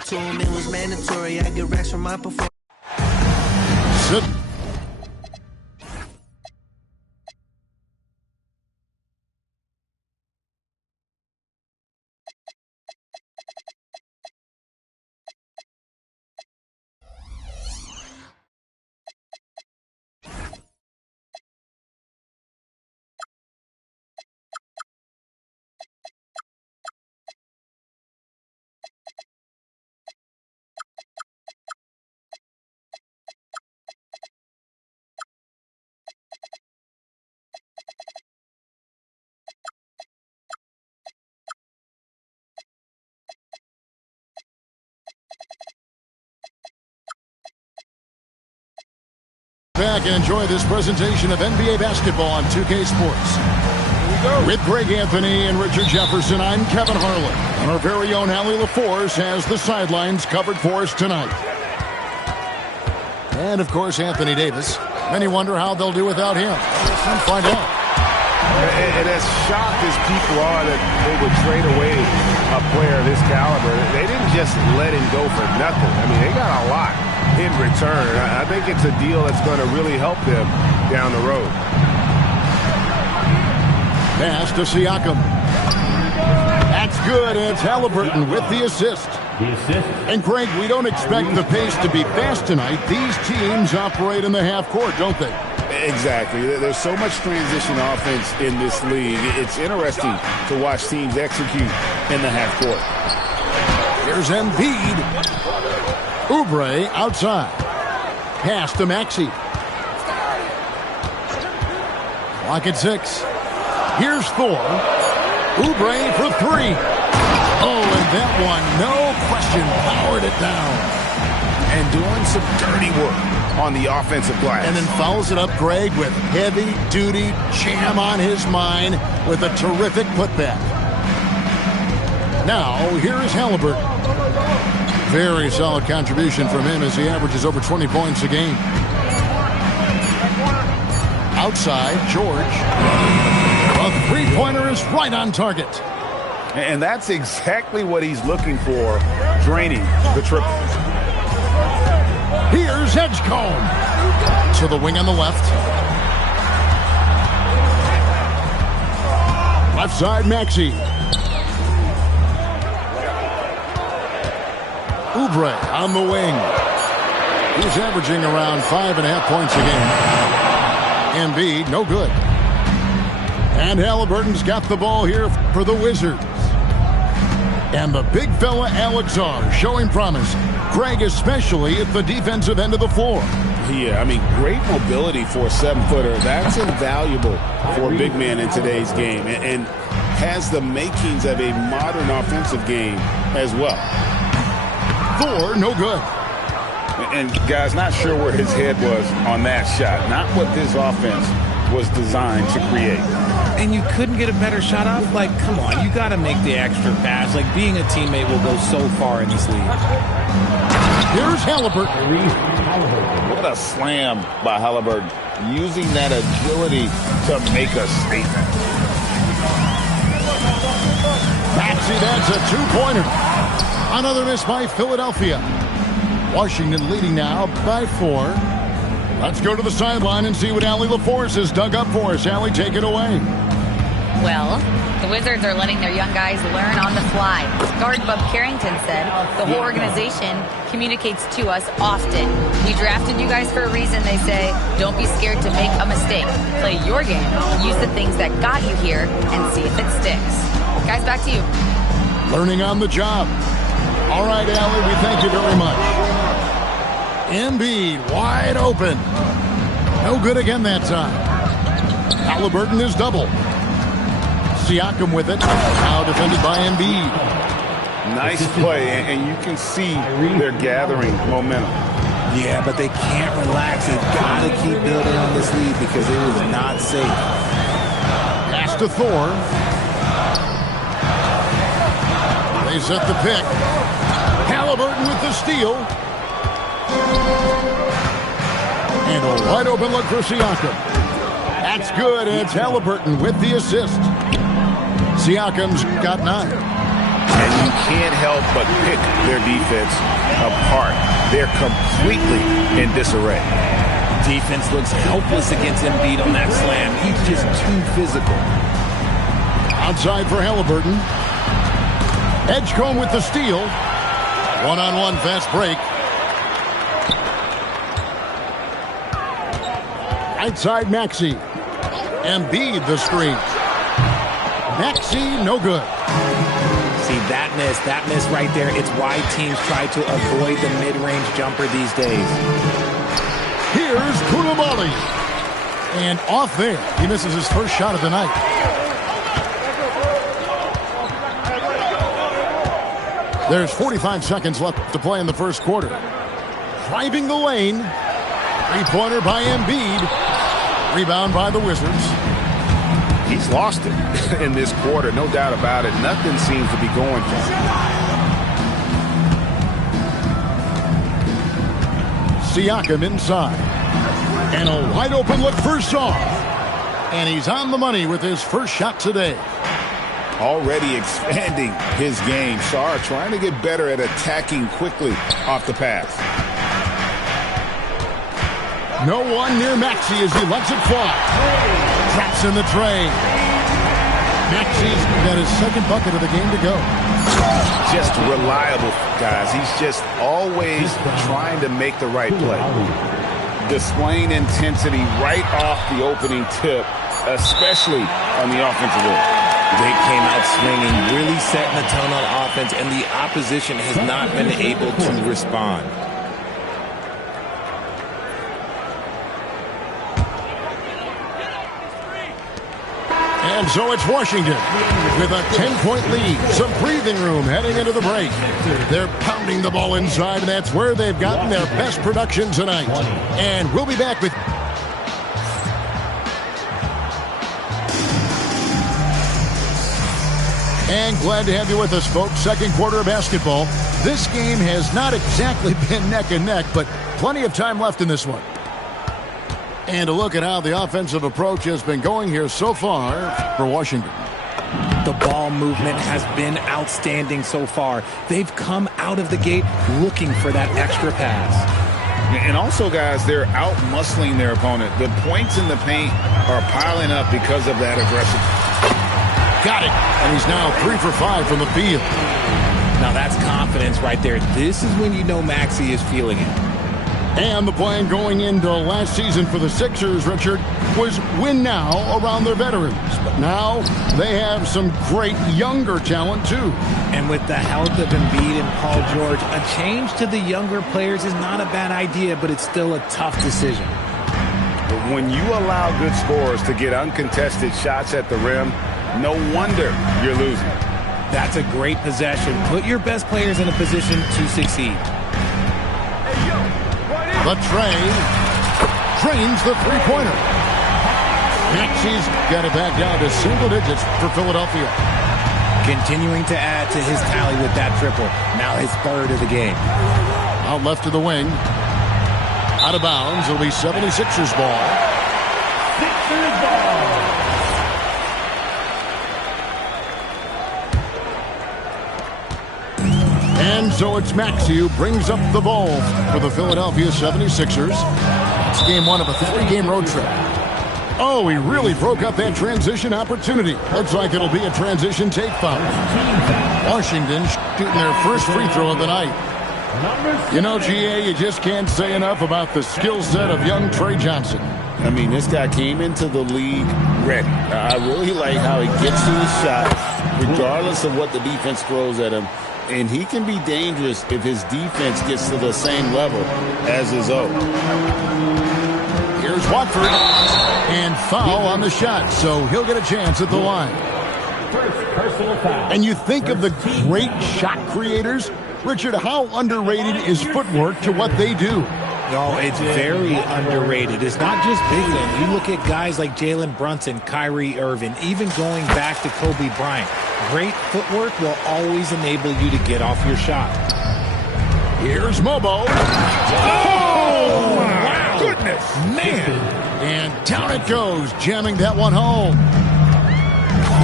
it to him, it was mandatory. I get racks from my performance. Back and enjoy this presentation of NBA basketball on 2K Sports. Here we go. With Greg Anthony and Richard Jefferson, I'm Kevin Harlan. And our very own Allie LaForce has the sidelines covered for us tonight. And, of course, Anthony Davis. Many wonder how they'll do without him. We'll find out. And as shocked as people are that they would trade away a player of this caliber, they didn't just let him go for nothing. I mean, they got a lot in return. I think it's a deal that's going to really help them down the road. Pass to Siakam. That's good. It's Halliburton with the assist. And, Craig, we don't expect the pace to be fast tonight. These teams operate in the half court, don't they? Exactly. There's so much transition offense in this league. It's interesting to watch teams execute in the half court. Here's Embiid. Oubre outside. Pass to Maxey. Clock at 6. Here's Thor. Oubre for 3. Oh, and that one, no question, powered it down. And doing some dirty work on the offensive glass. And then follows it up, Greg, with heavy-duty jam on his mind with a terrific putback. Now, here is Halliburton. Very solid contribution from him as he averages over 20 points a game. Outside, George. A three-pointer is right on target. And that's exactly what he's looking for, draining the triple. Here's Edgecombe. To the wing on the left. Left side, Maxey. Oubre on the wing. He's averaging around 5.5 points a game. Embiid, no good. And Halliburton's got the ball here for the Wizards. And the big fella, Alex Czar, showing promise. Greg, especially at the defensive end of the floor. Yeah, I mean, great mobility for a 7-footer. That's invaluable for a big man in today's game. And has the makings of a modern offensive game as well. Thor, no good. And, guys, not sure where his head was on that shot. Not what this offense was designed to create. And you couldn't get a better shot off? Like, come on, you got to make the extra pass. Like, being a teammate will go so far in this league. Here's Halliburton. What a slam by Halliburton. Using that agility to make a statement. That's a two-pointer. Another miss by Philadelphia. Washington leading now by 4. Let's go to the sideline and see what Allie LaForce has dug up for us. Allie, take it away. Well, the Wizards are letting their young guys learn on the fly. Guard Bub Carrington said the whole organization communicates to us often. We drafted you guys for a reason, they say. Don't be scared to make a mistake. Play your game. Use the things that got you here and see if it sticks. Guys, back to you. Learning on the job. All right, Allie, we thank you very much. Embiid wide open. No good again that time. Halliburton is double. Siakam with it. Now defended by Embiid. Nice play, and you can see they're gathering momentum. Yeah, but they can't relax. They've got to keep building on this lead because it is not safe. Pass to Thor. They set the pick. Halliburton with the steal. And a wide open look for Siakam. That's good. It's Halliburton with the assist. Siakam's got 9. And You can't help but pick their defense apart. They're completely in disarray. Defense looks helpless against Embiid on that slam. He's just too physical. Outside for Halliburton. Edgecombe with the steal. One-on-one fast break. Outside Maxey. Embiid the screen. Maxey no good. See, that miss right there, it's why teams try to avoid the mid-range jumper these days. Here's Koulibaly. And off there. He misses his first shot of the night. There's 45 seconds left to play in the first quarter. Driving the lane. Three-pointer by Embiid. Rebound by the Wizards. He's lost it in this quarter, no doubt about it. Nothing seems to be going for him. Siakam inside. And a wide open look for Saw. And he's on the money with his first shot today. Already expanding his game. Sarr trying to get better at attacking quickly off the pass. No one near Maxey as he lets it fly. Traps in the tray. Maxey's got his second bucket of the game to go. Just reliable, guys. He's just always trying to make the right play. Displaying intensity right off the opening tip, especially on the offensive end. They came out swinging, really setting the tone on offense, and the opposition has not been able to respond. And so it's Washington with a 10-point lead. Some breathing room heading into the break. They're pounding the ball inside, and that's where they've gotten their best production tonight. And we'll be back with... And glad to have you with us, folks. Second quarter of basketball. This game has not exactly been neck and neck, but plenty of time left in this one. And a look at how the offensive approach has been going here so far for Washington. The ball movement has been outstanding so far. They've come out of the gate looking for that extra pass. And also, guys, they're out-muscling their opponent. The points in the paint are piling up because of that aggression. Got it. And he's now 3 for 5 from the field. Now that's confidence right there. This is when you know Maxey is feeling it. And the plan going into last season for the Sixers, Richard, was win now around their veterans. But now they have some great younger talent, too. And with the health of Embiid and Paul George, a change to the younger players is not a bad idea, but it's still a tough decision. When you allow good scorers to get uncontested shots at the rim, no wonder you're losing. That's a great possession. Put your best players in a position to succeed. The tray drains the three-pointer. Maxey's got it back down to single digits for Philadelphia. Continuing to add to his tally with that triple. Now his third of the game. Out left to the wing. Out of bounds. It'll be 76ers ball. Sixers ball. And so it's Maxey who brings up the ball for the Philadelphia 76ers. It's game one of a 3-game road trip. Oh, he really broke up that transition opportunity. Looks like it'll be a transition take foul. Washington shooting their first free throw of the night. You know, GA, you just can't say enough about the skill set of young Trey Johnson. I mean, this guy came into the league ready. I really like how he gets to his shot, regardless of what the defense throws at him. And he can be dangerous if his defense gets to the same level as his own. Here's Watford. And foul on the shot, so he'll get a chance at the line. And you think of the great shot creators. Richard, how underrated is footwork to what they do? No, it's very underrated. It's not just big men. You look at guys like Jalen Brunson, Kyrie Irving, even going back to Kobe Bryant. Great footwork will always enable you to get off your shot. Here's Mobo. Oh, my goodness. Man. And down it goes, jamming that one home.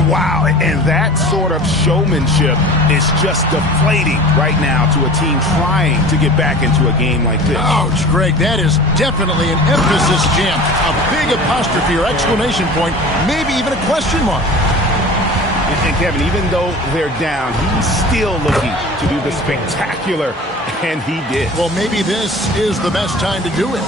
Wow, and that sort of showmanship is just deflating right now to a team trying to get back into a game like this. Ouch, Greg, that is definitely an emphasis jam. A big apostrophe or exclamation point, maybe even a question mark. And Kevin, even though they're down, he's still looking to do the spectacular, and he did. Well, maybe this is the best time to do it.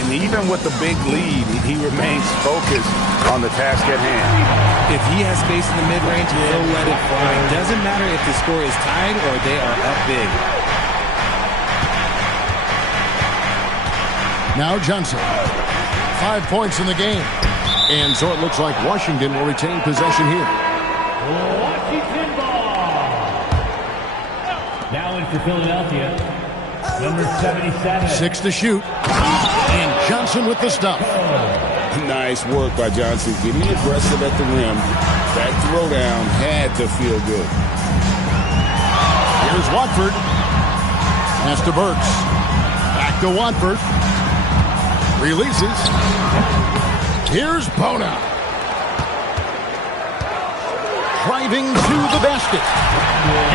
And even with the big lead, he remains focused on the task at hand. If he has space in the mid-range, he'll let it fly. Doesn't matter if the score is tied or they are up big. Now Johnson. 5 points in the game. And so it looks like Washington will retain possession here. Washington ball. Now in for Philadelphia, number 77. 6 to shoot. And Johnson with the stop. Nice work by Johnson. Getting aggressive at the rim. That throwdown had to feel good. Here's Watford. Pass to Burks. Back to Watford. Releases. Here's Bona. Driving to the basket.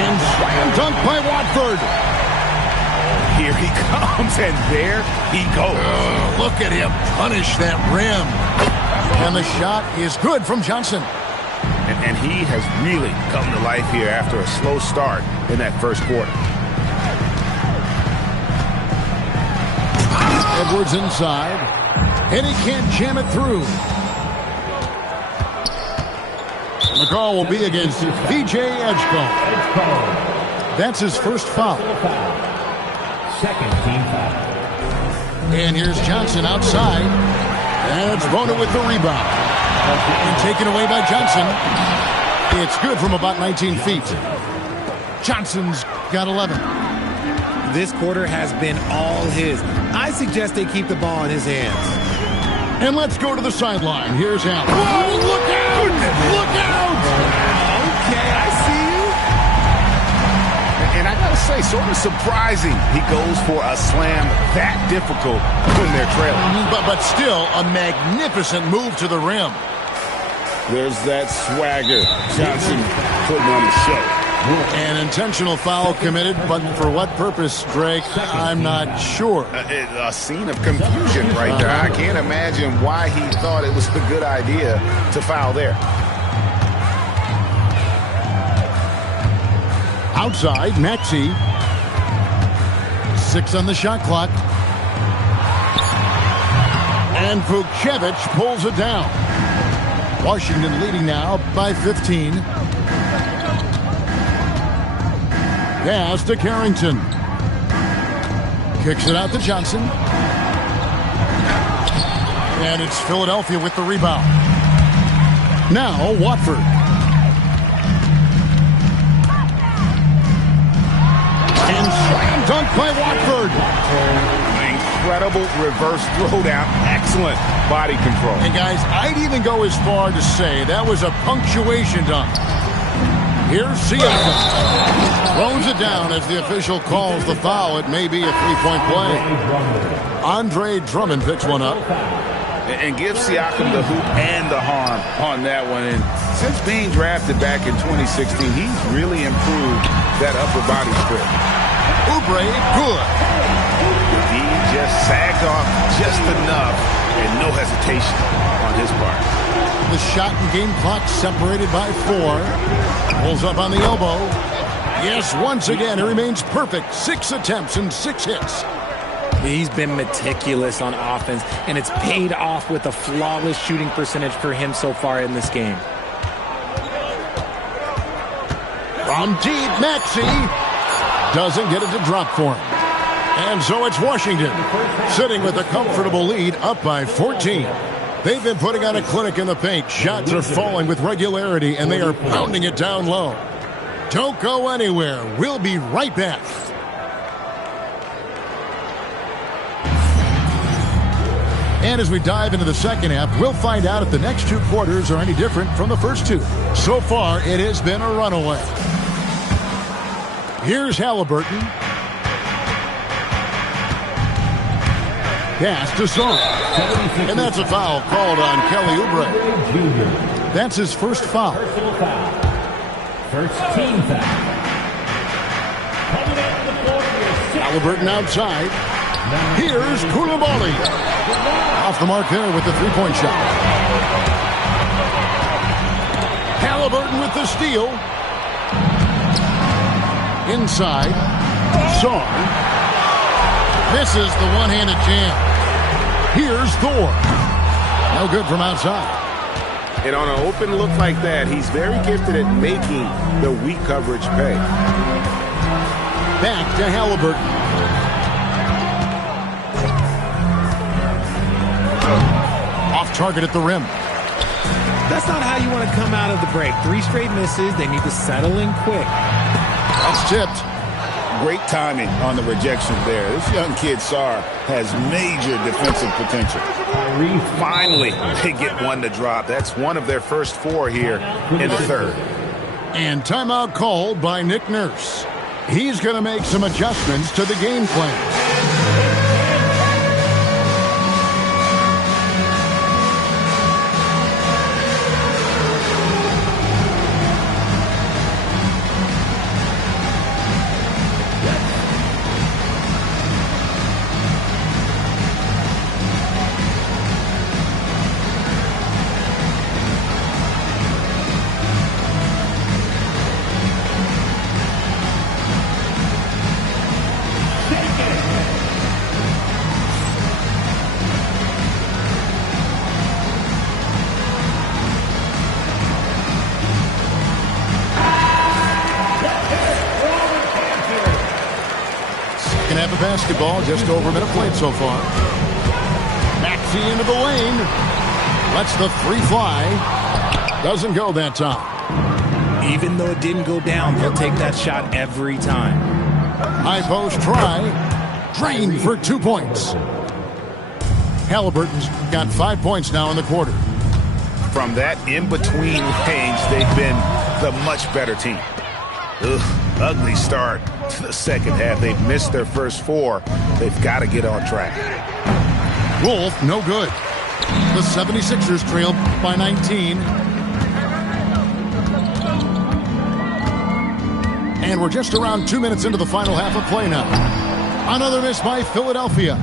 And slam dunk by Watford. Here he comes, and there he goes. Look at him punish that rim. And the shot is good from Johnson. And he has really come to life here after a slow start in that first quarter. Edwards inside. And he can't jam it through. The call will be against VJ Edgecombe. That's his first foul. Second team foul. And here's Johnson outside. And it's Bona with the rebound. And taken away by Johnson. It's good from about 19 feet. Johnson's got 11. This quarter has been all his. I suggest they keep the ball in his hands. And let's go to the sideline. Here's Allen. Whoa, look out! Look out! Okay, I see you. And I gotta say, sort of surprising he goes for a slam that difficult when they're trailing. But still, a magnificent move to the rim. There's that swagger. Johnson putting on the show. An intentional foul committed, but for what purpose, Drake? I'm not sure. A scene of confusion right there. I can't imagine why he thought it was a good idea to foul there. Outside, Maxey. 6 on the shot clock. And Vukcevic pulls it down. Washington leading now by 15. Pass to Carrington. Kicks it out to Johnson. And it's Philadelphia with the rebound. Now Watford. And slam dunk by Watford. Incredible reverse throwdown. Excellent body control. And guys, I'd even go as far to say that was a punctuation dunk. Here's Siakam. Throws it down as the official calls the foul. It may be a three-point play. Andre Drummond picks one up. And gives Siakam the hoop and the harm on that one. And since being drafted back in 2016, he's really improved that upper body strength. Oubre, good. He just sagged off just enough and no hesitation on his part. The shot and game clock separated by 4. Pulls up on the elbow. Yes, once again, he remains perfect. 6 attempts and 6 hits. He's been meticulous on offense, and it's paid off with a flawless shooting percentage for him so far in this game. From deep, Maxey doesn't get it to drop for him. And so it's Washington sitting with a comfortable lead up by 14. They've been putting on a clinic in the paint. Shots are falling with regularity, and they are pounding it down low. Don't go anywhere. We'll be right back. And as we dive into the second half, we'll find out if the next 2 quarters are any different from the first 2. So far, it has been a runaway. Here's Halliburton. Pass to Song. And that's a foul called on Kelly Oubre. That's his first foul. Personal foul. First team foul. Coming in the floor for Halliburton outside. Here's Koulibaly. Off the mark there with the three-point shot. Halliburton with the steal. Inside. Song. Misses the one-handed jam. Here's Thor. No good from outside. And on an open look like that, he's very gifted at making the weak coverage pay. Back to Halliburton. Off target at the rim. That's not how you want to come out of the break. 3 straight misses. They need to settle in quick. That's tipped. Great timing on the rejection there. This young kid, Sarr, has major defensive potential. Finally, they get one to drop. That's one of their first 4 here in the third. And timeout called by Nick Nurse. He's going to make some adjustments to the game plan. Half of basketball, just over a minute played so far. Maxey into the lane. Lets the 3 fly. Doesn't go that time. Even though it didn't go down, they'll take that shot every time. High post try. Drained for 2 points. Halliburton's got 5 points now in the quarter. From that in-between range, they've been the much better team. Ugly start to the second half. They've missed their first 4. They've got to get on track. Wolf, no good. The 76ers trail by 19. And we're just around 2 minutes into the final half of play now. Another miss by Philadelphia.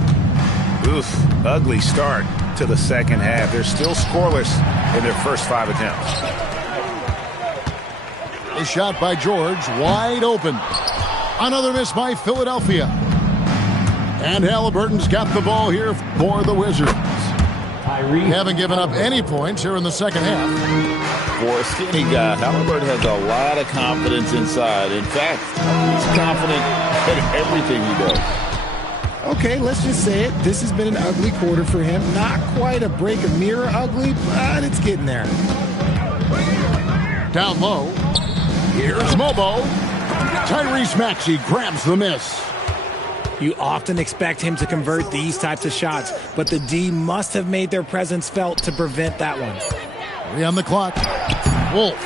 Ugly start to the second half. They're still scoreless in their first 5 attempts. A shot by George, wide open. Another miss by Philadelphia. And Halliburton's got the ball here for the Wizards. Haven't given up any points here in the second half. For a skinny guy, Halliburton has a lot of confidence inside. In fact, he's confident in everything he does. Okay, let's just say it. This has been an ugly quarter for him. Not quite a break of mirror ugly, but it's getting there. Down low. Here's Mobo. Tyrese Maxey grabs the miss. You often expect him to convert these types of shots, but the D must have made their presence felt to prevent that one. 3 on the clock. Wolf.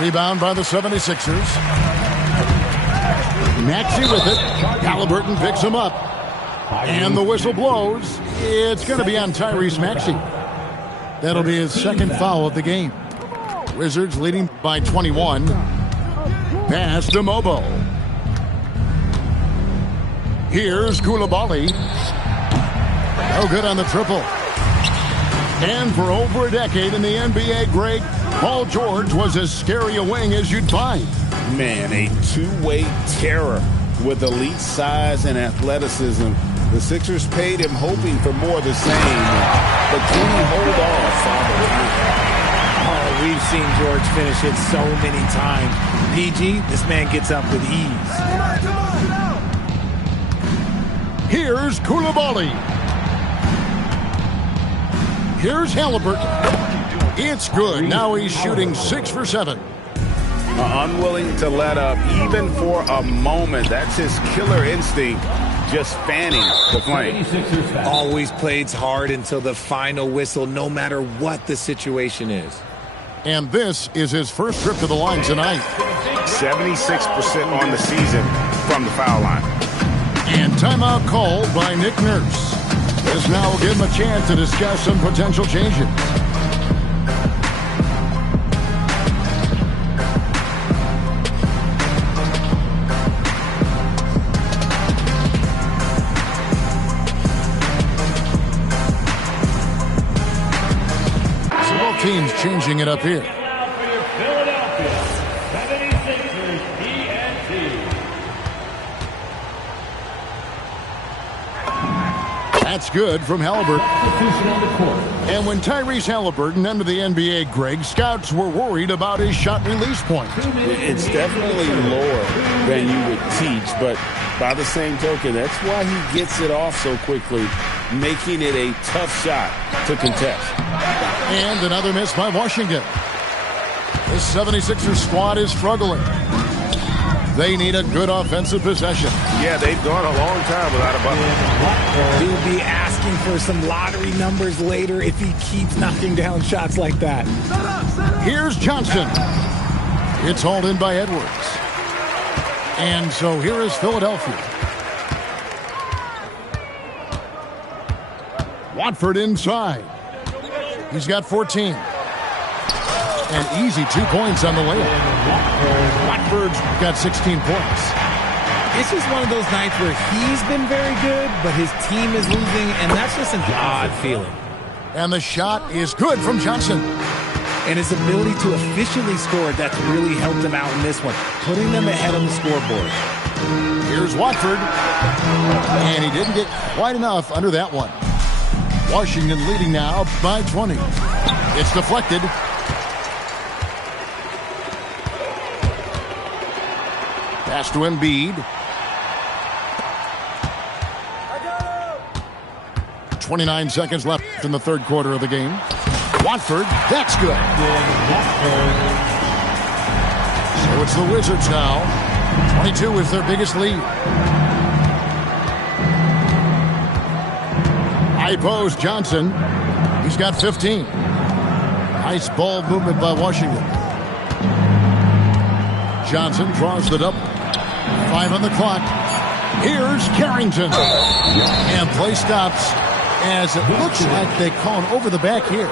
Rebound by the 76ers. Maxey with it. Halliburton picks him up. And the whistle blows. It's going to be on Tyrese Maxey. That'll be his second foul of the game. Wizards leading by 21. Pass to Mobo. Here's Koulibaly. No good on the triple. And for over a decade in the NBA, Greg, Paul George was as scary a wing as you'd find. Man, a two-way terror with elite size and athleticism. The Sixers paid him hoping for more of the same. But can he hold off? Oh, we've seen George finish it so many times. PG, this man gets up with ease. Here's Koulibaly. Here's Halliburton. It's good. Now he's shooting 6 for 7. Unwilling to let up even for a moment. That's his killer instinct, just fanning the flame. Always plays hard until the final whistle, no matter what the situation is. And this is his first trip to the line tonight. 76% on the season from the foul line. And timeout called by Nick Nurse. This now will give him a chance to discuss some potential changes. teams changing it up here. Now for your Philadelphia 76ers TNT. That's good from Halliburton. Substitution on the court. And when Tyrese Halliburton entered the NBA, Greg, scouts were worried about his shot release point. It's definitely lower than you would teach, but by the same token, that's why he gets it off so quickly, making it a tough shot to contest. And another miss by Washington. This 76ers squad is struggling. They need a good offensive possession. Yeah, they've gone a long time without a bucket. He'll be asking for some lottery numbers later if he keeps knocking down shots like that. Here's Johnson. It's hauled in by Edwards. And so here is Philadelphia. Watford inside. He's got 14. An easy 2 points on the layup. Watford's got 16 points. It's just one of those nights where he's been very good, but his team is losing, and that's just an odd feeling. And the shot is good from Johnson. And his ability to efficiently score, that's really helped him out in this one, putting them ahead on the scoreboard. Here's Watford. And he didn't get quite enough under that one. Washington leading now by 20. It's deflected. Pass to Embiid. 29 seconds left in the third quarter of the game. Watford, that's good. So it's the Wizards now. 22 is their biggest lead. High post Johnson. He's got 15. Nice ball movement by Washington. Johnson draws the double. 5 on the clock. Here's Carrington. And play stops as it looks like they call him over the back here.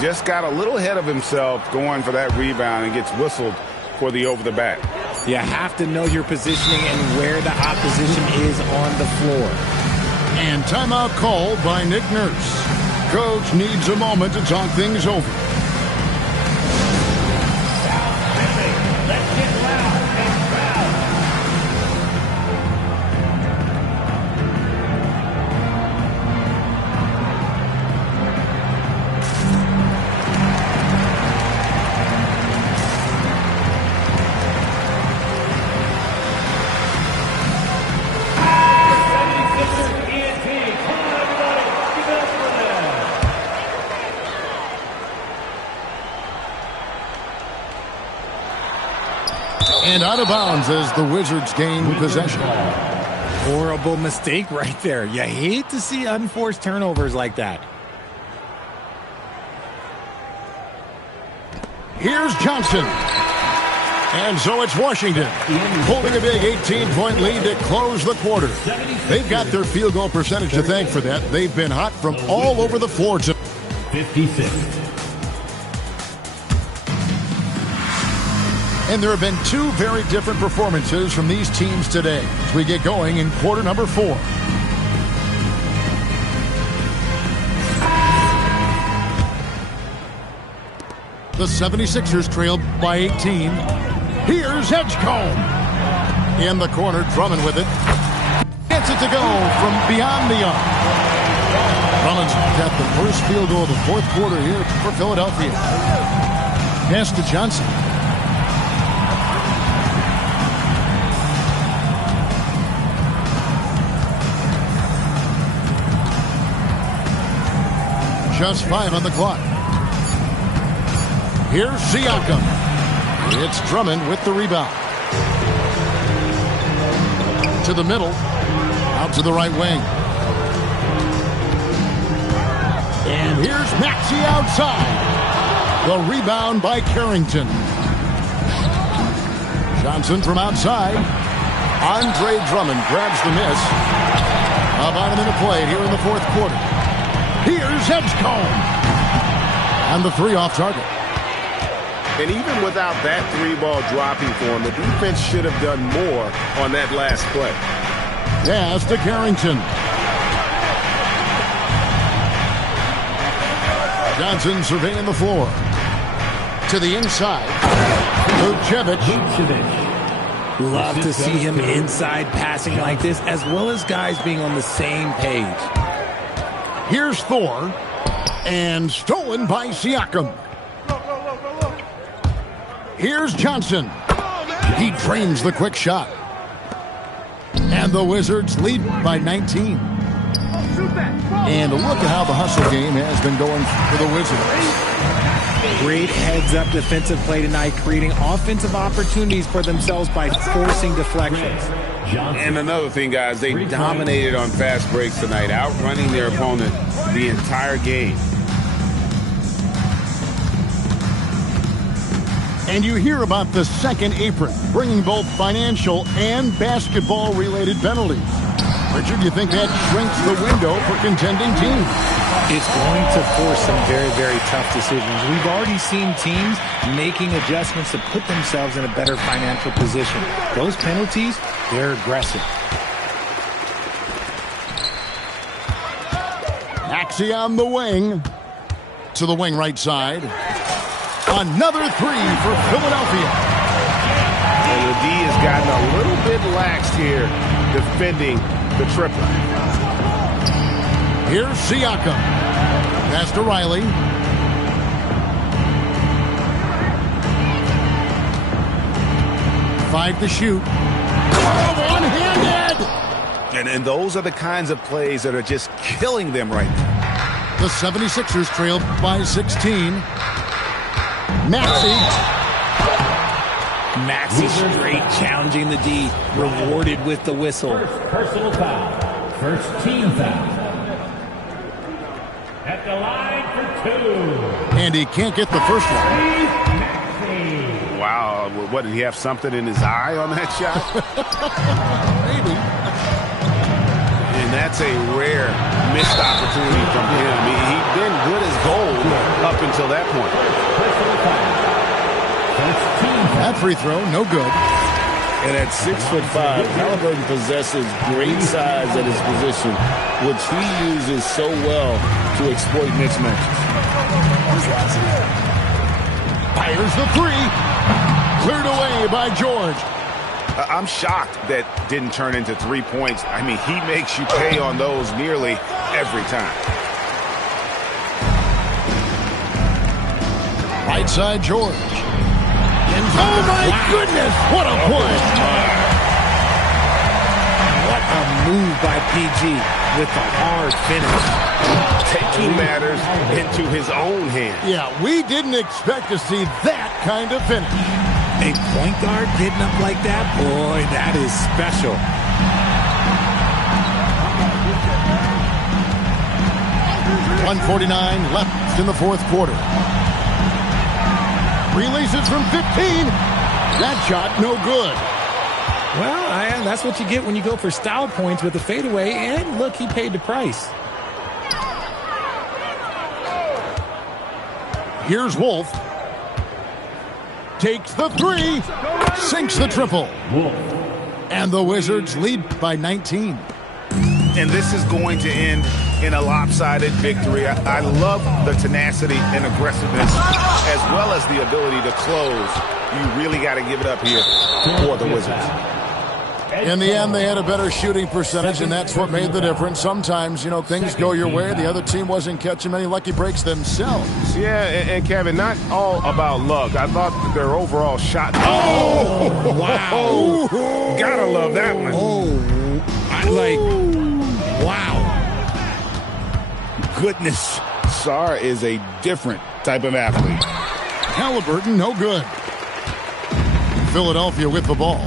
Just got a little ahead of himself going for that rebound and gets whistled for the over the back. You have to know your positioning and where the opposition is on the floor. And timeout called by Nick Nurse. Coach needs a moment to talk things over. Let's get loud and proud. And out of bounds as the Wizards gain possession. Horrible mistake right there. You hate to see unforced turnovers like that. Here's Johnson. And so it's Washington holding a big 18-point lead to close the quarter. They've got their field goal percentage to thank for that. They've been hot from all over the floor. 56. And there have been two very different performances from these teams today as we get going in quarter number 4. The 76ers trail by 18. Here's Edgecombe. In the corner, Drummond with it. Gets it to go from beyond the arc. Drummond's got the first field goal of the fourth quarter here for Philadelphia. Pass to Johnson. Just 5 on the clock. Here's Siakam. It's Drummond with the rebound. To the middle. Out to the right wing. And here's Maxey outside. The rebound by Carrington. Johnson from outside. Andre Drummond grabs the miss. About a minute played here in the fourth quarter. Here's Edgecombe. And the 3 off target. And even without that 3-ball dropping for him, the defense should have done more on that last play. Pass to Carrington. Johnson surveying the floor. To the inside. Vucevic. Love to see him inside passing like this, as well as guys being on the same page. Here's Thor. And stolen by Siakam. Here's Johnson. He drains the quick shot. And the Wizards lead by 19. And look at how the hustle game has been going for the Wizards. Great heads-up defensive play tonight, creating offensive opportunities for themselves by forcing deflections. And another thing, guys, they dominated on fast breaks tonight, outrunning their opponent the entire game. And you hear about the second apron, bringing both financial and basketball-related penalties. Richard, you think that shrinks the window for contending teams? It's going to force some very, very tough decisions. We've already seen teams making adjustments to put themselves in a better financial position. Those penalties, they're aggressive. Maxey on the wing. To the wing right side. Another three for Philadelphia. And the D has gotten a little bit laxed here defending the triple. Here's Siakam. Pass to Riley. Five to shoot. One-handed! And those are the kinds of plays that are just killing them right now. The 76ers trail by 16. Maxey straight challenging the D, rewarded with the whistle. First personal foul. First team foul. At the line for two. And he can't get the first one. Wow, what, did he have something in his eye on that shot? Maybe. And that's a rare missed opportunity from him. He'd been good as gold up until that point. That free throw, no good. And at 6'5", Halliburton possesses great size at his position, which he uses so well to exploit mismatches. Fires the three. Cleared away by George. I'm shocked that didn't turn into 3 points. I mean, he makes you pay on those nearly every time. Right side, George. Oh, my goodness. What a play. What a move by PG with the hard finish. Taking matters into his own hands. Yeah, we didn't expect to see that kind of finish. A point guard getting up like that, boy, that is special. .149 left in the fourth quarter. Releases from 15. That shot, no good. Well, that's what you get when you go for style points with a fadeaway. And look, he paid the price. Here's Wolf. Takes the three. Sinks the triple. And the Wizards lead by 19. And this is going to end in a lopsided victory. I love the tenacity and aggressiveness as well as the ability to close. You really got to give it up here for the Wizards. In the end, they had a better shooting percentage, and that's what made the difference. Sometimes, you know, things go your way. The other team wasn't catching many lucky breaks themselves. Yeah, and Kevin, not all about luck. I thought that their overall shot. Oh, wow. Gotta love that one. Wow. Goodness, Sarr is a different type of athlete. Halliburton, no good. Philadelphia with the ball.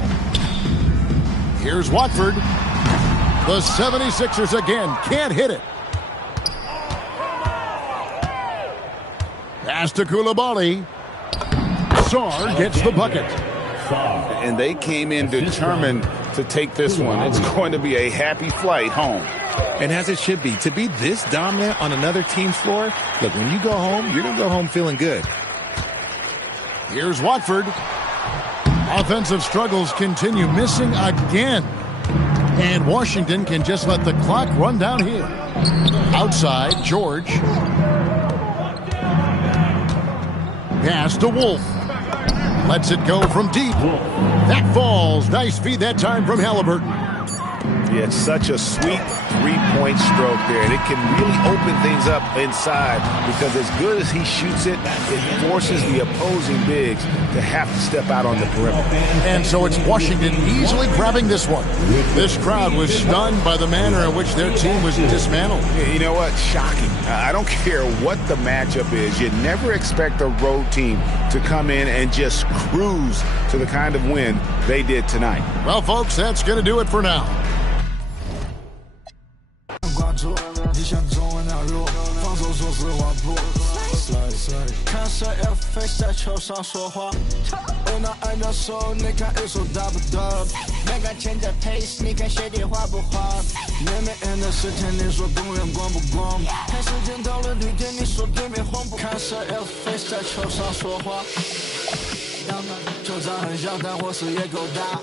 Here's Watford. The 76ers again can't hit it. Pass to Koulibaly. Sarr gets the bucket. And they came in determined to take this one. It's going to be a happy flight home. And as it should be, to be this dominant on another team's floor, look, when you go home, you're going to go home feeling good. Here's Watford. Offensive struggles continue, missing again. And Washington can just let the clock run down here. Outside, George. Pass to Wolf. Lets it go from deep. That falls. Nice feed that time from Halliburton. Yeah, it's such a sweet three-point stroke there, and it can really open things up inside because as good as he shoots it, it forces the opposing bigs to have to step out on the perimeter. And so it's Washington easily grabbing this one. This crowd was stunned by the manner in which their team was dismantled. You know what? Shocking. I don't care what the matchup is. You never expect a road team to come in and just cruise to the kind of win they did tonight. Well, folks, that's going to do it for now. 你想中文哪路？放手说实话不。看谁 face 在球上说话。我拿按照手，你看一手打不得。没敢牵着 pace， 你看鞋底滑不滑？妹妹 and 的事情，你说公园光不光？看时间到了绿点，你说对面黄不？看谁 face 在球上说话。球场很小，但火势也够大。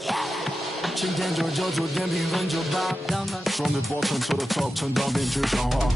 今天就注定平分98，双对波乘车的头，成长变具象化。